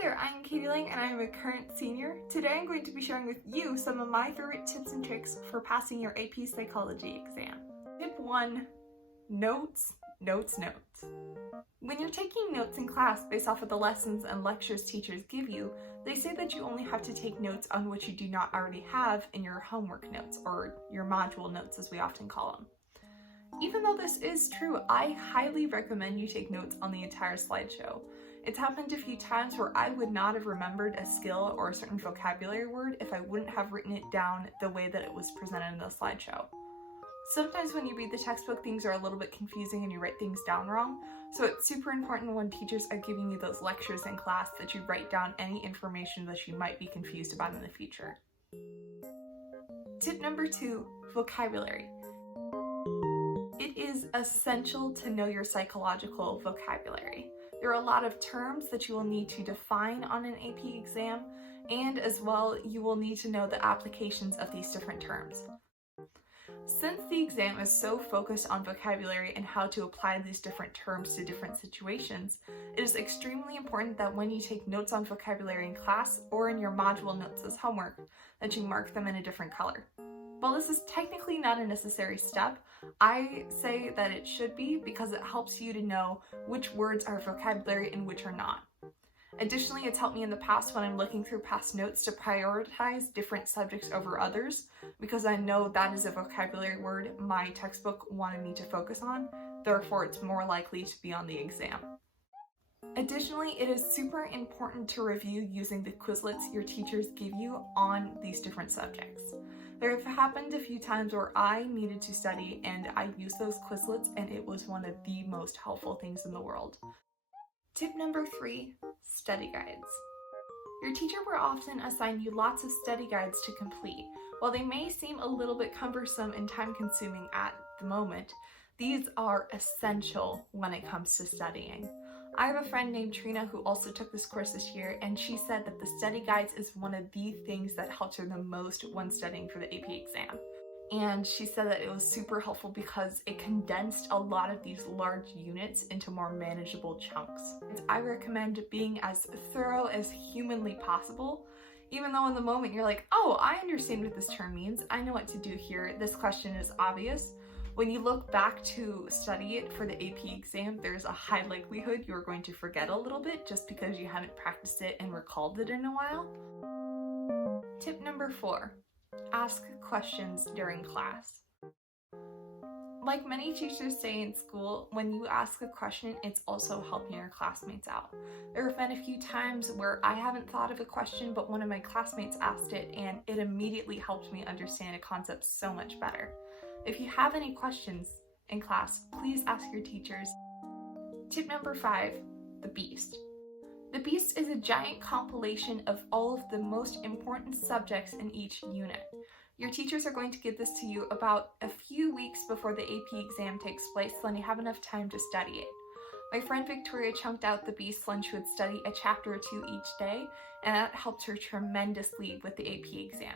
there, I'm Katie Lang and I'm a current senior. Today I'm going to be sharing with you some of my favorite tips and tricks for passing your AP Psychology exam. Tip 1. Notes, notes, notes. When you're taking notes in class based off of the lessons and lectures teachers give you, they say that you only have to take notes on what you do not already have in your homework notes, or your module notes as we often call them. Even though this is true, I highly recommend you take notes on the entire slideshow. It's happened a few times where I would not have remembered a skill or a certain vocabulary word if I wouldn't have written it down the way that it was presented in the slideshow. Sometimes when you read the textbook, things are a little bit confusing and you write things down wrong, so it's super important when teachers are giving you those lectures in class that you write down any information that you might be confused about in the future. Tip number 2, vocabulary. It is essential to know your psychological vocabulary. There are a lot of terms that you will need to define on an AP exam, and as well, you will need to know the applications of these different terms. Since the exam is so focused on vocabulary and how to apply these different terms to different situations, it is extremely important that when you take notes on vocabulary in class or in your module notes as homework, that you mark them in a different color. While this is technically not a necessary step, I say that it should be because it helps you to know which words are vocabulary and which are not. Additionally, it's helped me in the past when I'm looking through past notes to prioritize different subjects over others, because I know that is a vocabulary word my textbook wanted me to focus on, therefore it's more likely to be on the exam. Additionally, it is super important to review using the Quizlets your teachers give you on these different subjects. There have happened a few times where I needed to study and I used those Quizlets and it was one of the most helpful things in the world. Tip number 3, study guides. Your teacher will often assign you lots of study guides to complete. While they may seem a little bit cumbersome and time-consuming at the moment, these are essential when it comes to studying. I have a friend named Trina who also took this course this year, and she said that the study guides is one of the things that helped her the most when studying for the AP exam. And she said that it was super helpful because it condensed a lot of these large units into more manageable chunks. I recommend being as thorough as humanly possible, even though in the moment you're like, oh, I understand what this term means, I know what to do here, this question is obvious. When you look back to study it for the AP exam, there's a high likelihood you're going to forget a little bit just because you haven't practiced it and recalled it in a while. Tip number 4, ask questions during class. Like many teachers say in school, when you ask a question, it's also helping your classmates out. There have been a few times where I haven't thought of a question, but one of my classmates asked it and it immediately helped me understand a concept so much better. If you have any questions in class, please ask your teachers. Tip number 5, the Beast. The Beast is a giant compilation of all of the most important subjects in each unit. Your teachers are going to give this to you about a few weeks before the AP exam takes place, so then you have enough time to study it. My friend Victoria chunked out the Beast when she would study a chapter or 2 each day, and that helped her tremendously with the AP exam.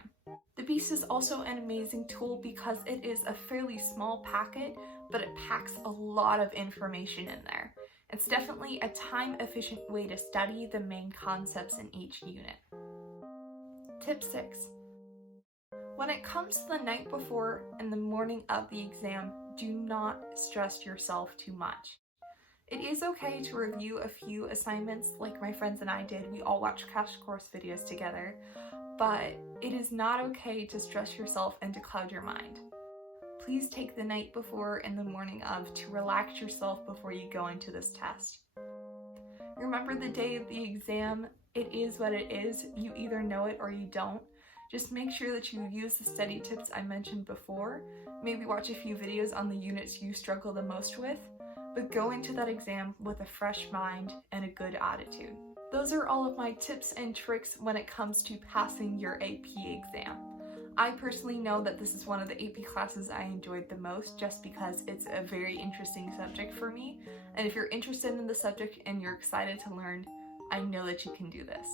The Beast is also an amazing tool because it is a fairly small packet, but it packs a lot of information in there. It's definitely a time-efficient way to study the main concepts in each unit. Tip 6. When it comes to the night before and the morning of the exam, do not stress yourself too much. It is okay to review a few assignments like my friends and I did. We all watched Crash Course videos together, but it is not okay to stress yourself and to cloud your mind. Please take the night before and the morning of to relax yourself before you go into this test. Remember the day of the exam, it is what it is. You either know it or you don't. Just make sure that you use the study tips I mentioned before. Maybe watch a few videos on the units you struggle the most with, but go into that exam with a fresh mind and a good attitude. Those are all of my tips and tricks when it comes to passing your AP exam. I personally know that this is one of the AP classes I enjoyed the most just because it's a very interesting subject for me, and if you're interested in the subject and you're excited to learn, I know that you can do this.